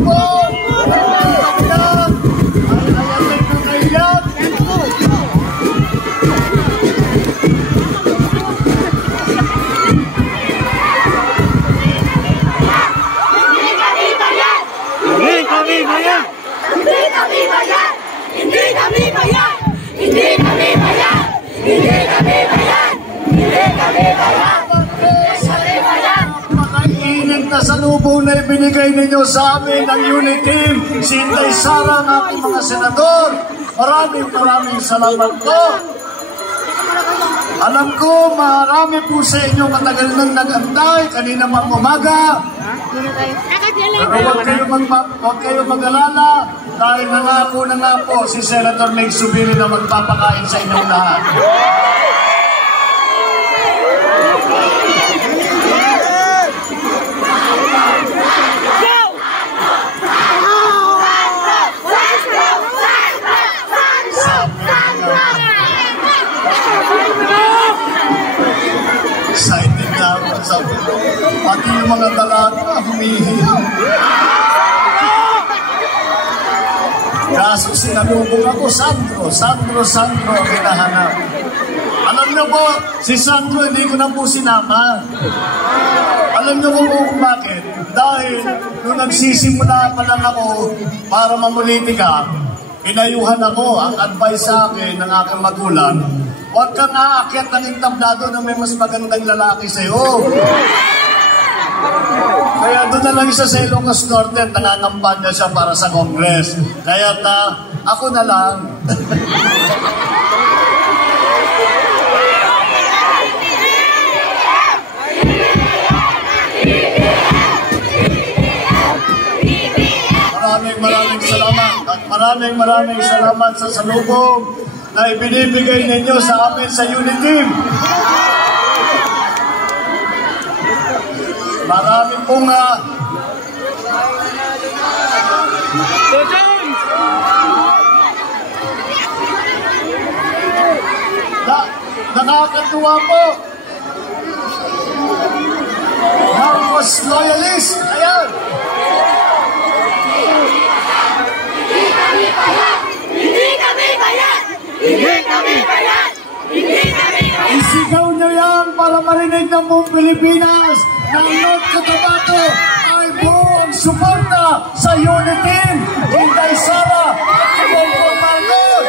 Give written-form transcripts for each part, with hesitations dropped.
po! Ayan na kailap! Hindi kami bayan! Hindi kami bayan! Hindi kami bayan! Hindi kami bayan! Hindi kami bayan! Hindi kami bayan! Makainit na salubong na ibinigay ninyo sa amin ng unit team, si Inday Sara, ang aking mga senador. Maraming salamat po. Alam ko, marami po sa inyo matagal nang nag-antay, kanina mang umaga. Pero huwag kayo mag-alala, dahil nangako na nga po si Senator Meg Zubiri na magpapakain sa inyong lahat. Excited na ako. Pati yung mga dalaga humihiling. Kaso sinalubong ako, Sandro ang hinahanap. Alam niyo po, si Sandro hindi ko na po sinama. Alam niyo kung bakit? Dahil nung nagsisimula pa lang ako para mamulitika, pinayuhan ako, ang advice sa akin ng aking magulang, huwag kang aakyat ng entablado na may mas magandang lalaki sa'yo. Kaya doon na lang siya sa Ilocos Norte, nangangampanya siya para sa Congress. Kaya ako na lang. Maraming salamat at maraming salamat sa salubong na ibinibigay ninyo sa amin sa unit team. Maraming pong nakakatuwa po. Marcos loyalist. Ayan. Hindi kami bayan! Hindi kami bayan! Hindi kami bayan! Isigaw nyo yan para marinig ng buong Pilipinas na ang North Cotabato ay buong suporta sa unit team, Inday Sara at si Bongbong Marcos!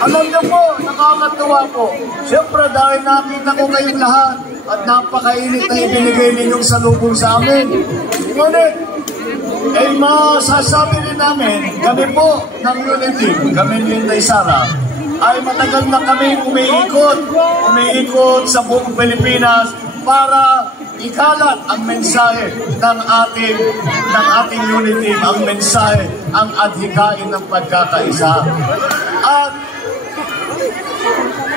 Alam niyo po, nakakatuwa po. Siyempre dahil nakita ko kayong lahat at napakainit na ibinigay ninyong salubong sa amin. Ngunit, masasabi din namin, kami po ng unit team, kami ni Inday Sara, ay matagal na kami umiikot sa buong Pilipinas para ikalat ang mensahe ng ating unit team, ang mensahe, ang adhikain ng pagkakaisa. At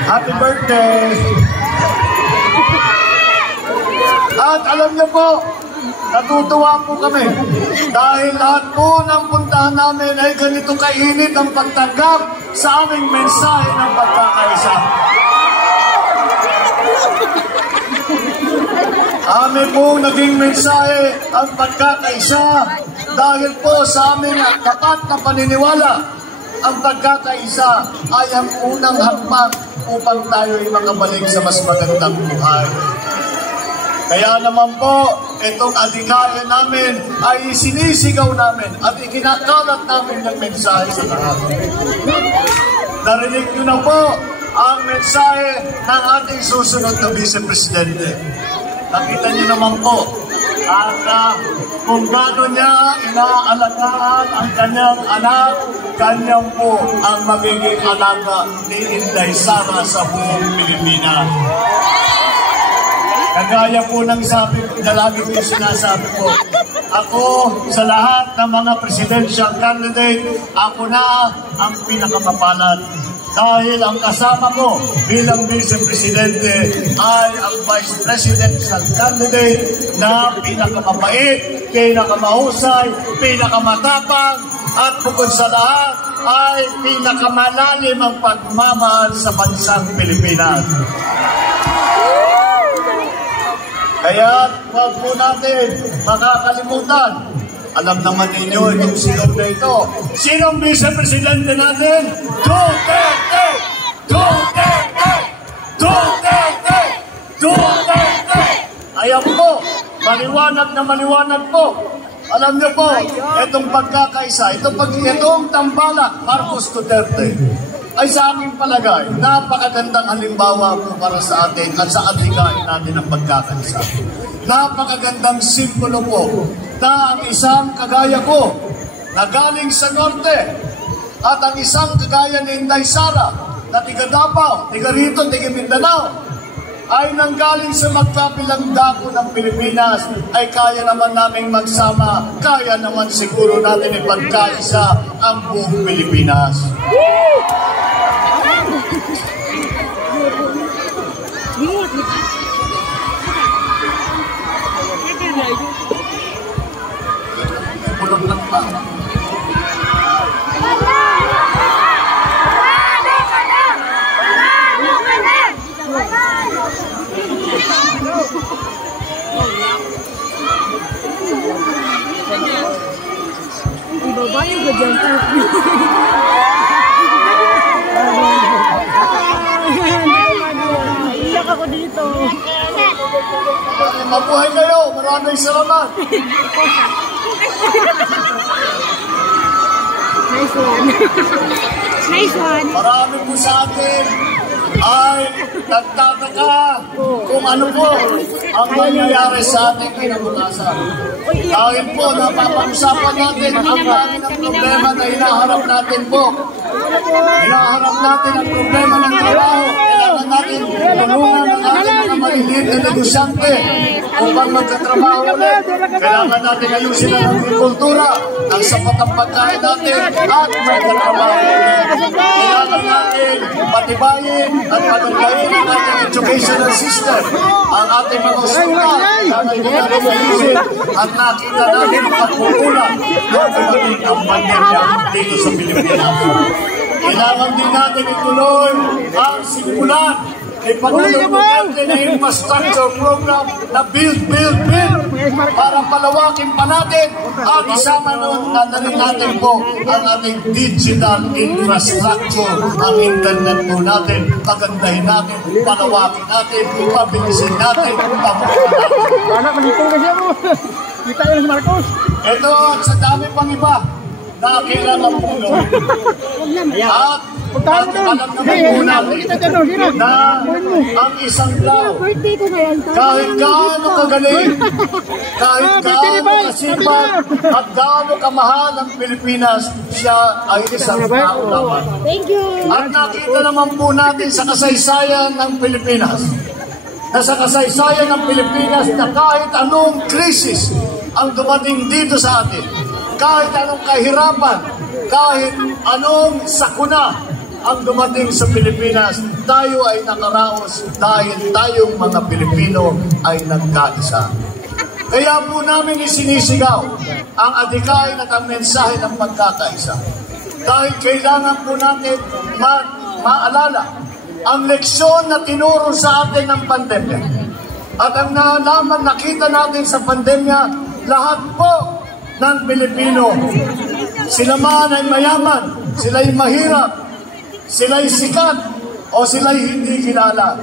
happy birthday! At alam niyo po, natutuwa po kami dahil lahat po ng puntahan namin ay ganito kainit ang pagtanggap sa aming mensahe ng pagkakaisa. Amin po naging mensahe ang pagkakaisa dahil po sa aming tapat na paniniwala, ang pagkakaisa ay ang unang hakbang upang tayo'y makabalik sa mas magandang buhay. Kaya naman po, itong adhikain namin ay sinisigaw namin at ikinakalat namin ng mensahe sa lahat. Narinig nyo na po ang mensahe ng ating susunod na Vice Presidente. Nakita nyo naman po at kung gaano niya inaalagaan ang kanyang anak, kanyang po ang magiging alaga ni Inday Sara sa buong Pilipinas. Kagaya po ng sabi ko, lagi ko sinasabi ko, ako sa lahat ng mga presidential candidate, ako na ang pinakamapalad. Dahil ang kasama ko bilang Vice Presidente ay ang Vice Presidential candidate na pinakamabait, pinakamahusay, pinakamatapang, at bukod sa lahat, ay pinakamalalim ang pagmamahal sa bansang Pilipinas. Kaya huwag po natin makakalimutan. Alam naman ninyo itong sinong na ito. Sinong Vice Presidente natin? Duterte! Duterte! Duterte! Duterte! Ayan po, maliwanag po. Alam niyo po, itong pagkakaisa, itong tambalak, Marcos Duterte, ay sa aking palagay, napakagandang halimbawa po para sa atin at sa adhikain natin ang pagkakaisa. Napakagandang simbolo po na ang isang kagaya ko na galing sa norte at ang isang kagaya ni Inday Sara na tiga Davao, tiga rito, tiga Mindanao, ay nanggaling sa magkabilang dako ng Pilipinas, ay kaya naman naming magsama, kaya naman siguro natin ipagkaisa ang buong Pilipinas. Pulong lang pa. Ibabayo ka dyan. Iyak ako dito. Mabuhay kayo. Maraming salamat. Nice one. Nice one. Marami po sa atin ay nagtataka kung ano po ang nangyayari sa ating kinabukasan. Dahil po napapag-usapan natin ang dami ng problema na hinaharap natin po. Hinaharap natin ang problema ng trabaho. Kailangan natin tulungan ang ating mga maliliit na negosyante upang magkatrabaho ulit. Kailangan natin ayusin ang agrikultura, ang sapat ang pagkain natin at magkatrabaho ulit. Kailangan natin patibayin at pagandahin ang ating educational system. Ang ating mga usulan, kailangan natin ayusin at nakita natin ang pagkukulang ng dumating ang pandemya dito sa Pilipinas. Kailangan din natin ituloy ang simulan ni Pangulong Duterte na infrastructure program na build para palawakin pa natin at isama nun na rin natin po ang ating digital infrastructure, ang internet po natin, pagandahin natin, palawakin natin, pabilisin natin, pabukin natin. Anak, malito kasi mo. Kita yun si Marcos. Ito at sa dami pang iba na kailangan po gawin. At alam naman po natin na ang isang tao, kahit gaano kagaling, kahit gaano kasipag, at gaano kamahal ang Pilipinas, siya ay isang tao lamang. At nakita naman po natin sa kasaysayan ng Pilipinas, na sa kasaysayan ng Pilipinas na kahit anong krisis ang dumating dito sa atin, kahit anong kahirapan, kahit anong sakuna ang dumating sa Pilipinas, tayo ay nakaraos dahil tayong mga Pilipino ay nagkaisa. Kaya po namin isinisigaw ang adhikain at ang mensahe ng pagkakaisa. Dahil kailangan po natin maalala ang leksyon na tinuro sa atin ng pandemya. At ang nalaman, nakita natin sa pandemya, lahat po ng Pilipino, sila man ay mayaman, sila'y mahirap, sila'y sikat, o sila'y hindi kilala.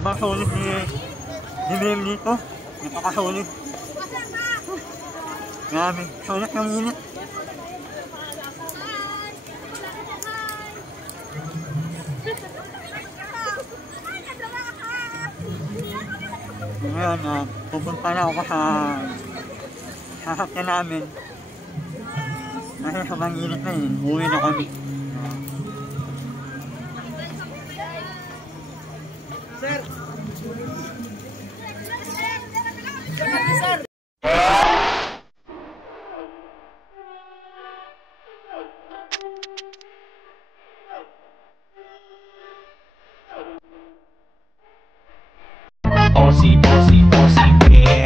Napakasulit ni BM dito. Napakasulit. Grabe, sulit ng init. Ngayon, pupunta na ako sa sasakyan namin. Kasi sobrang init na yun, uwi na kami. Sir! Bossy, bossy, bossy, yeah.